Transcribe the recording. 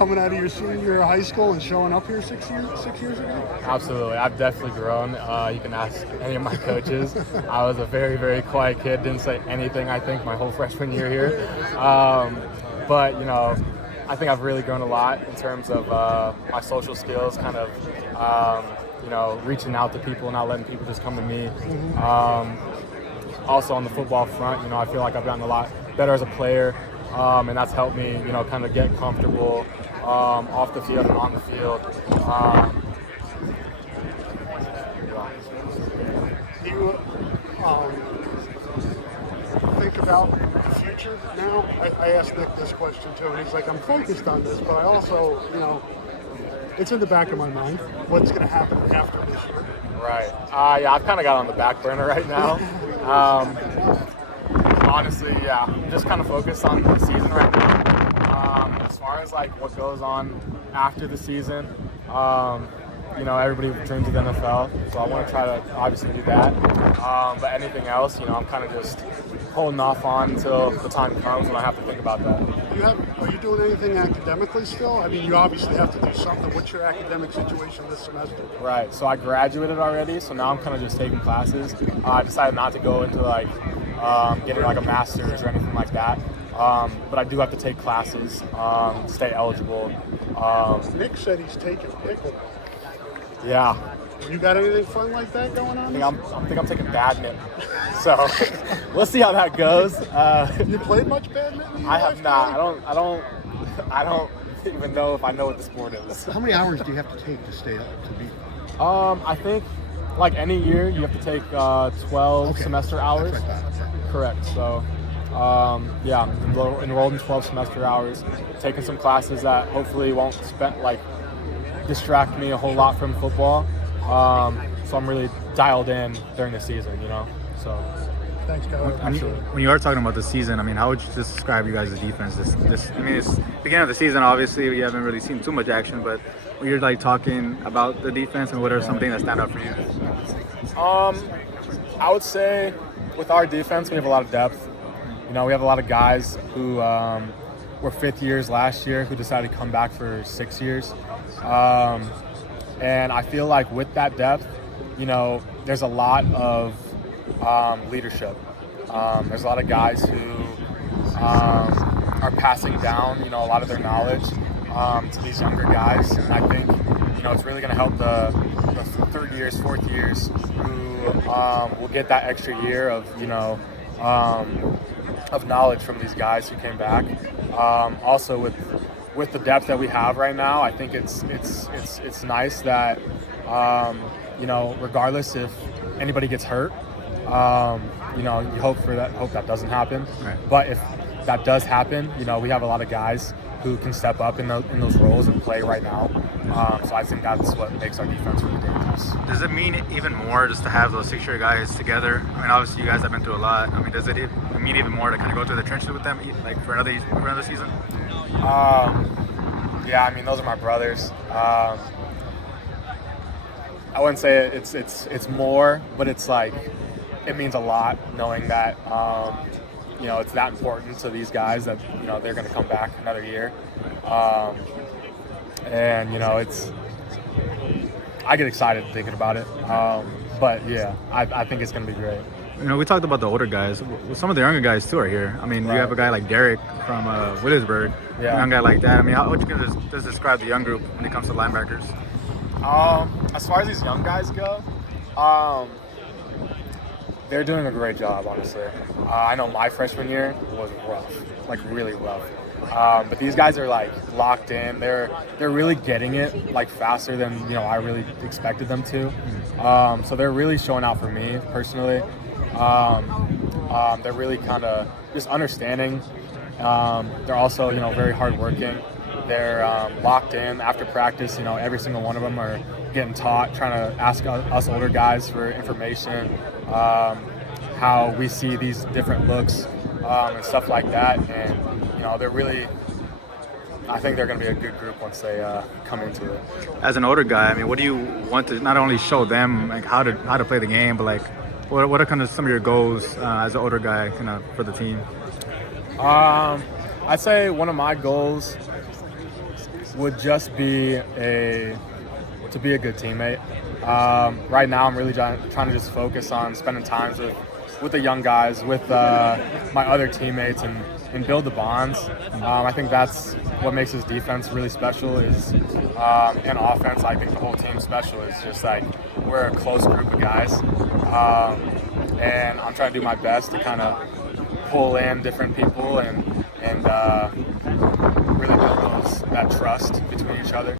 coming out of your senior year of high school and showing up here 6 years ago? Absolutely. I've definitely grown. You can ask any of my coaches. I was a very, very quiet kid, didn't say anything, I think, my whole freshman year here. But, I think I've really grown a lot in terms of my social skills, kind of, reaching out to people, not letting people just come to me. Also on the football front, I feel like I've gotten a lot better as a player, and that's helped me, kind of get comfortable off the field and on the field. Do you think about the future now? I asked Nick this question too, and he's like, I'm focused on this, but I also, it's in the back of my mind. What's going to happen after this year? Right. Yeah, I've kind of got on the back burner right now. Honestly, yeah, I'm just kind of focused on the season right now. As far as like what goes on after the season, everybody dreams of the NFL, so I want to try to obviously do that. But anything else, I'm kind of just holding off on until the time comes when I have to think about that. Are you doing anything academically still? I mean, you obviously have to do something. What's your academic situation this semester? Right, so I graduated already, so now I'm kind of just taking classes. I decided not to go into like getting like a master's or anything like that. But I do have to take classes, stay eligible. Nick said he's taking pickleball. Yeah. You got anything fun like that going on? I think I'm taking badminton. So we'll see how that goes. You played much badminton? I have not. I don't even know if I know what the sport is. How many hours do you have to take to stay up to beat? I think like any year you have to take 12 semester hours. That's right. Correct. So I'm enrolled in 12 semester hours, taking some classes that hopefully won't distract me a whole lot from football. So I'm really dialed in during the season, So. Thanks, Kyler. When you are talking about the season, how would you just describe you guys' defense? It's beginning of the season. Obviously, we haven't really seen too much action, but when you're talking about the defense, and what are some things that stand out for you? I would say with our defense, we have a lot of depth. We have a lot of guys who were fifth years last year who decided to come back for 6 years. And I feel like with that depth, there's a lot of leadership. There's a lot of guys who are passing down, a lot of their knowledge to these younger guys. And I think, it's really going to help the third years, fourth years who will get that extra year of knowledge from these guys who came back. Also with the depth that we have right now, I think it's nice that regardless if anybody gets hurt, you hope that doesn't happen. Right. But if that does happen, we have a lot of guys who can step up in those roles and play right now. So I think that's what makes our defense really dangerous. Does it mean even more just to have those 6-year guys together? Obviously you guys have been through a lot. Does it mean even more to kind of go through the trenches with them, for another season? Yeah, those are my brothers. I wouldn't say it's more, but it's it means a lot knowing that it's that important to these guys that they're going to come back another year. And I get excited thinking about it. But yeah, I think it's going to be great. We talked about the older guys. Some of the younger guys too are here. You have a guy like Derek from Williamsburg, a young guy like that. How would you just describe the young group when it comes to linebackers? As far as these young guys go, they're doing a great job, honestly. I know my freshman year was rough, really rough. But these guys are locked in. They're really getting it faster than I really expected them to. So they're really showing out for me personally. They're really kind of just understanding. They're also very hardworking. They're locked in after practice. Every single one of them are getting taught, trying to ask us older guys for information, how we see these different looks and stuff like that. And they're really, I think they're going to be a good group once they come into it. As an older guy, what do you want to not only show them how to play the game, but what are kind of some of your goals as an older guy kind of for the team? I'd say one of my goals would just be to be a good teammate. Right now, I'm really trying to just focus on spending times with the young guys, with my other teammates, and build the bonds. I think that's what makes this defense really special. Is in offense, I think the whole team's special. It's just like we're a close group of guys, and I'm trying to do my best to kind of pull in different people and really build that trust between each other.